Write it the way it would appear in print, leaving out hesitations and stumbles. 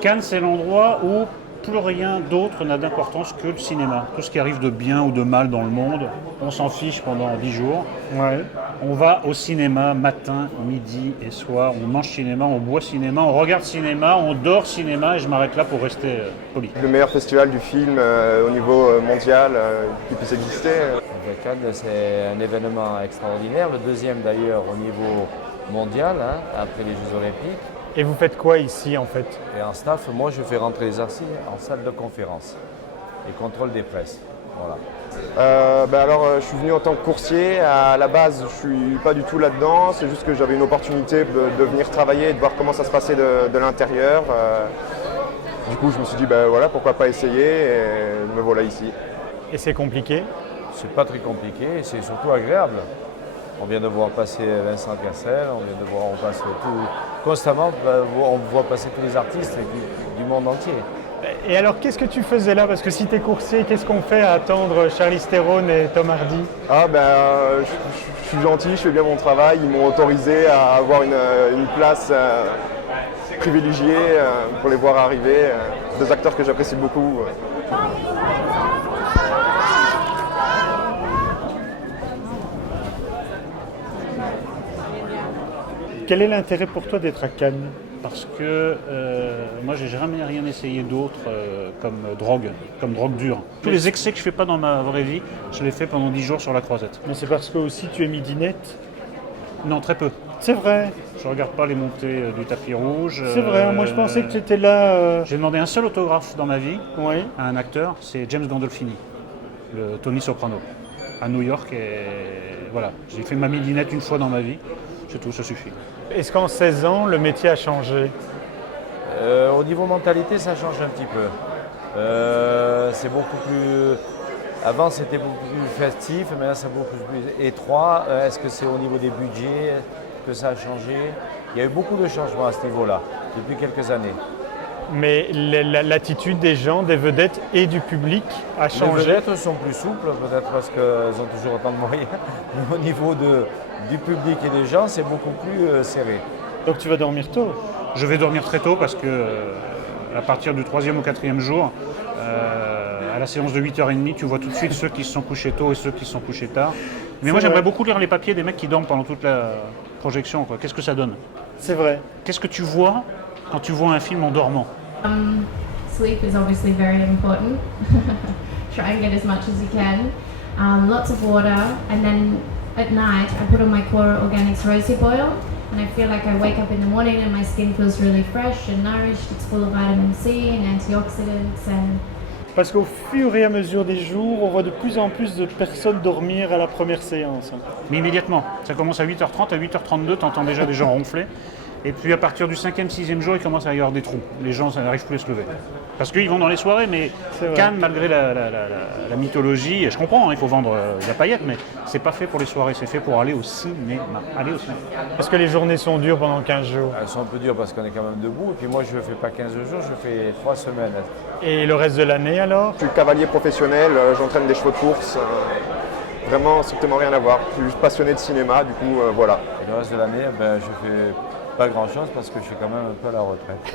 Cannes, c'est l'endroit où plus rien d'autre n'a d'importance que le cinéma. Tout ce qui arrive de bien ou de mal dans le monde, on s'en fiche pendant 10 jours. Ouais. On va au cinéma matin, midi et soir. On mange cinéma, on boit cinéma, on regarde cinéma, on dort cinéma et je m'arrête là pour rester poli. Le meilleur festival du film au niveau mondial qui puisse exister. Cannes, c'est un événement extraordinaire, le deuxième d'ailleurs au niveau mondial, après les Jeux Olympiques. Et vous faites quoi ici en fait? Et en staff, moi je fais rentrer les artistes en salle de conférence et contrôle des presses. Voilà. Je suis venu en tant que coursier. À la base, je suis pas du tout là-dedans. C'est juste que j'avais une opportunité de venir travailler et de voir comment ça se passait de l'intérieur. Du coup, je me suis dit, pourquoi pas essayer, et me voilà ici. Et c'est compliqué? C'est pas très compliqué, c'est surtout agréable. On vient de voir passer Vincent Cassel, on vient de voir, on passe tout, constamment, on voit passer tous les artistes du monde entier. Et alors, qu'est-ce que tu faisais là? Parce que si tu es coursier, qu'est-ce qu'on fait à attendre Charlize Theron et Tom Hardy? Je suis gentil, je fais bien mon travail. Ils m'ont autorisé à avoir une place privilégiée pour les voir arriver. Deux acteurs que j'apprécie beaucoup. Quel est l'intérêt pour toi d'être à Cannes? Parce que moi, j'ai jamais rien essayé d'autre comme drogue dure. Tous les excès que je fais pas dans ma vraie vie, je les fais pendant 10 jours sur la Croisette. Mais c'est parce que aussi tu es midinette. Non, très peu. C'est vrai. Je regarde pas les montées du tapis rouge. C'est vrai, moi je pensais que tu étais là. J'ai demandé un seul autographe dans ma vie Oui. à un acteur, c'est James Gandolfini, le Tony Soprano, à New York. Et voilà, j'ai fait ma midinette une fois dans ma vie. C'est tout, ça suffit. Est-ce qu'en 16 ans, le métier a changé? Au niveau mentalité, ça change un petit peu. C'est beaucoup plus... Avant, c'était beaucoup plus festif, mais là, c'est beaucoup plus étroit. Est-ce que c'est au niveau des budgets que ça a changé? Il y a eu beaucoup de changements à ce niveau-là, depuis quelques années. Mais l'attitude des gens, des vedettes et du public a changé? Les vedettes sont plus souples, peut-être parce qu'elles ont toujours autant de moyens. Mais au niveau du public et des gens, c'est beaucoup plus serré. Donc tu vas dormir tôt? Je vais dormir très tôt parce que à partir du 3e ou 4e jour, à la séance de 8h30, tu vois tout de suite ceux qui se sont couchés tôt et ceux qui se sont couchés tard. Mais moi, j'aimerais beaucoup lire les papiers des mecs qui dorment pendant toute la projection. Qu'est-ce que ça donne? C'est vrai. Qu'est-ce que tu vois quand tu vois un film en dormant? Sleep is obviously very important. Try and get as much as you can. Lots of water, and then at night I put on my Core Organics rosehip oil, and I feel like I wake up in the morning and my skin feels really fresh and nourished. It's full of vitamin C and antioxidants and... Parce qu'au fur et à mesure des jours, on voit de plus en plus de personnes dormir à la première séance. Mais immédiatement, ça commence à 8h30, à 8h32, tu entends déjà des gens ronfler. Et puis à partir du 5e, 6e jour, il commence à y avoir des trous. Les gens, ça n'arrive plus à se lever. Parce qu'ils vont dans les soirées, mais Cannes, malgré la mythologie, et je comprends, il faut vendre la paillette, mais c'est pas fait pour les soirées, c'est fait pour aller au cinéma. Aller au cinéma. Parce que les journées sont dures pendant 15 jours. Elles sont un peu dures parce qu'on est quand même debout. Et puis moi, je ne fais pas 15 jours, je fais 3 semaines. Et le reste de l'année alors? Je suis cavalier professionnel, j'entraîne des chevaux de course. Vraiment strictement rien à voir. Je suis juste passionné de cinéma, du coup voilà. Et le reste de l'année, je fais pas grand-chose parce que je suis quand même un peu à la retraite.